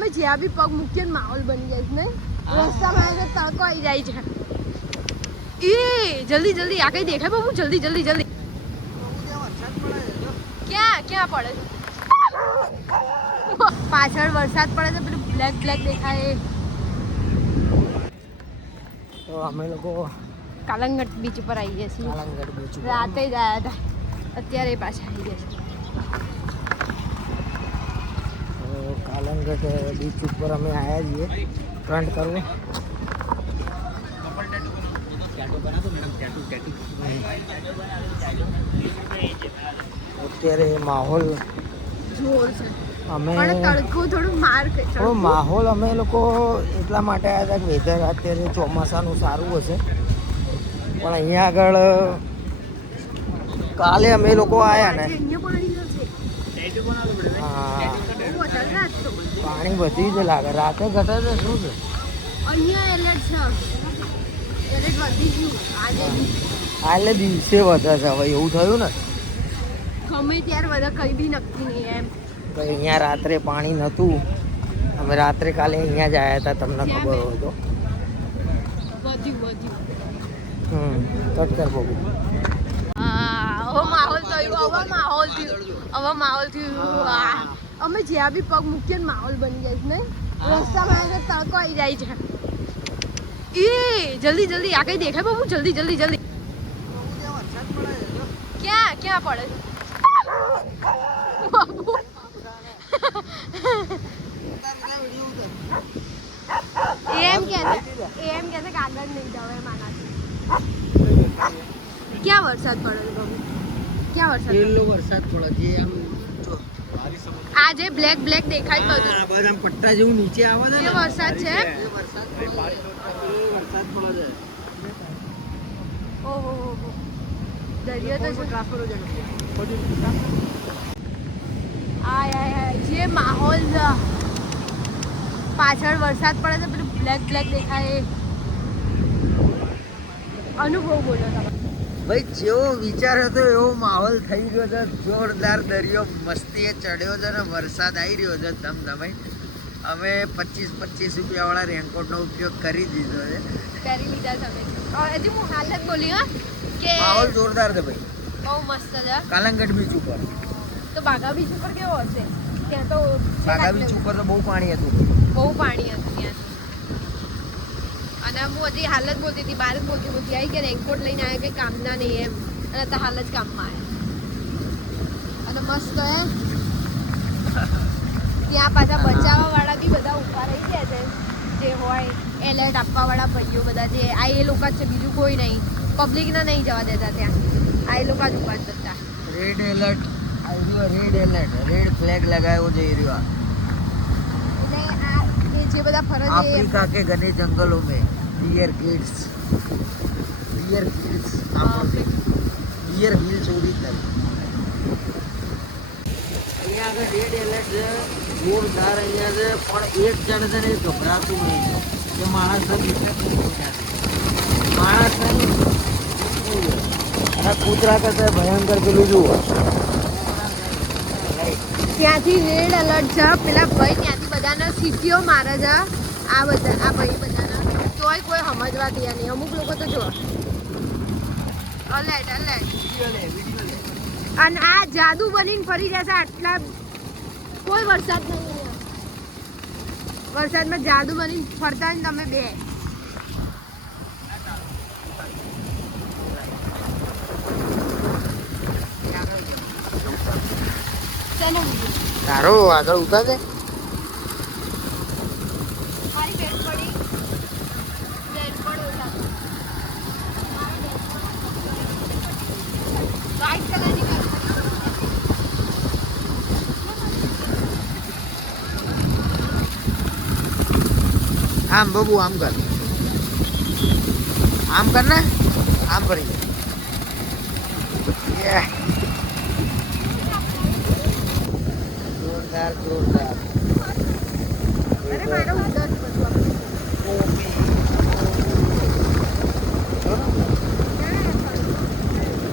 અમે જ્યાં બી પગ મૂકીએ ને માહોલ બની જાય નહીં? રસ્તામાં આવે તડકો આવી જાય છે. એ જલ્દી જલ્દી આ કઈ દેખાય બાબુ જલ્દી જલ્દી જલ્દી. ક્યાં ક્યાં પડે છે? પાછળ વરસાદ પડે છે પેલું બ્લેક બ્લેક દેખાય. તો અમે લોકો કાલંગટ બીચ પર આવી ગયા છીએ. રાતે જ આવ્યા હતા. અત્યારે પાછા આવી ગયા છે તો બીચ ઉપર અમે આવ્યા છીએ. ફ્રન્ટ કરવું. અત્યારે માહોલ અમે થોડું માહોલ અમે લોકો એટલા માટે આવ્યા હતા કે વેધર અત્યારે ચોમાસાનું સારું હશે. પણ અહીંયા આગળ કાલે અમે લોકો આવ્યા ને. પાણી તો વધી જ લાગે. રાતે ઘટે છે શું છે? વધી એટલે દિવસે વધે છે હવે એવું થયું ને? ગમે ત્યારે બધા કઈ બી નક્કી નહીં એમ. કે અહીંયા રાત્રે પાણી નહોતું. અમે રાત્રે કાલે અહીંયા જ આવ્યા હતા તમને ખબર હોય તો. હમ કટ કર બબુ. હા હવે માહોલ થયું હવે માહોલ થયું હવે માહોલ થયું અમે જ્યાં બી પગ મૂકીએ ને માહોલ બની જાય નહીં? રસ્તામાં તડકો આવી જાય છે. એ, જલ્દી જલ્દી, આ કઈ દેખાય બાબુ જલ્દી જલ્દી જલ્દી. ક્યાં ક્યાં પડે? બાબુ એમ કે એમ કે છે કે નહીં જવાય માનાથી ક્યાં વરસાદ પડે બાબુ? ક્યાં વરસાદ? પેલો વરસાદ પડે? જે આમ આ જે બ્લેક બ્લેક દેખાય બધું. આ બધા પટ્ટા જેવું નીચે આવે છે વરસાદ છે? વરસાદ પડે છે. ઓહો. દરિયો તો ટ્રાન્સફર આય આય જે માહોલ પાછળ વરસાદ પડે છે પેલું બ્લેક બ્લેક દેખાય. અનુભવ બોલો તમે. ભાઈ જેવો વિચાર હતો એવો માહોલ થઈ ગયો છે. જોરદાર દરિયો મસ્તીએ ચડ્યો છે ને વરસાદ આવી રહ્યો છે ધમધમાઈ. અમે પચીસ પચીસ રૂપિયાવાળા રેનકોટનો ઉપયોગ કરી દીધો છે. કરી લીધા તમે હજી હું હાલ જ બોલી હા કે માહોલ જોરદાર છે ભાઈ. બહુ મસ્ત છે. કાલંગઢ બીચ ઉપર. તો બાગા બીચ ઉપર કેવો હશે? ત્યાં તો બાગા બીચ ઉપર તો બહુ પાણી હતું. બહુ પાણી હતું ત્યાં. અને હું હજી હાલ જ બોલતી હતી બહાર જ બોલતી બોલતી આવી કે રેનકોટ લઈને આવ્યા કે કામના નહીં એમ. અને તો હાલ જ કામમાં આવ્યા. અને મસ્ત હે. ત્યાં પાછા બચાવવા વાળા બી બધા ઊભા રહી ગયા છે. જે હોય એલર્ટ આપવા વાળા ભાઈઓ બધા જે, આ એ લોકો જ છે, બીજું કોઈ નહીં. પબ્લિકને નહીં જવા દેતા ત્યાં. આ એ લોકો જ ઊભા જ બધા red alert red alert red flag લગાવ્યો છે એ રહ્યો એટલે આ. એ જે બધા ફરજ એ अफ्रीका के घने जंगलों में dear kids dear kids deer hills original અહીંયા આગળ રેડ એલર્ટ છે જોરદાર અહીંયા છે પણ એક જણ છે ને એ ગભરાતું નહીં કે માણસને બીજને માણસ નહીં અને કૂતરા કરતા ભયંકર પેલું જુઓ ત્યાંથી રેડ એલર્ટ છે પેલા ભાઈ ત્યાંથી બધાને સીટીઓ મારે જ આ બધા આ ભાઈ બધાના. તોય કોઈ સમજવા દે નહીં. અમુક લોકો તો જો અલર્ટ અલર્ટ અને આ જાદુ બનીને ફરી જશે આટલા કોઈ વરસાદ નહીં વરસાદમાં જાદુ બનીને ફરતા ને તમે બે. ચાલો. આગળ ઉતાર દે. આમ બબુ આમ કર. આમ કર ને આમ કરી. જોરદાર જોરદાર.